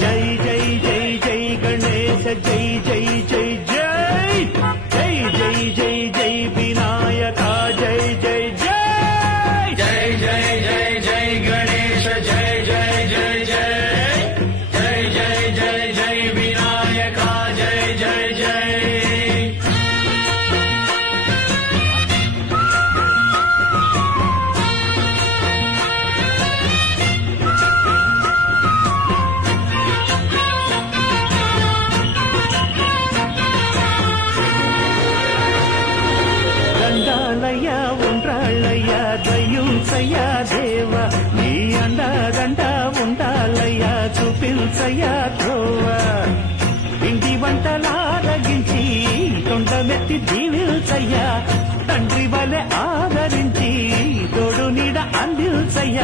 జై జై జై జై గణేశ జై జై జై జై జై జై జై జై వినాయక జై జై జై జై జై జై జై గణేశ జై జై జై జై జై జై జై జై వినాయక జై జై జై దండాలయ్య ఉండ్రాళ్ళయ్య దయ్యుంచయ్య దేవ నీ అండదండ ఉండాలయ్య చూపించయ్య త్రోవ ఇంటి వంటలారగించి తొండమెత్తి దీవిల్చయ్య తండ్రి వలె ఆదరించి తోడు నీడ అందిల్చయ్య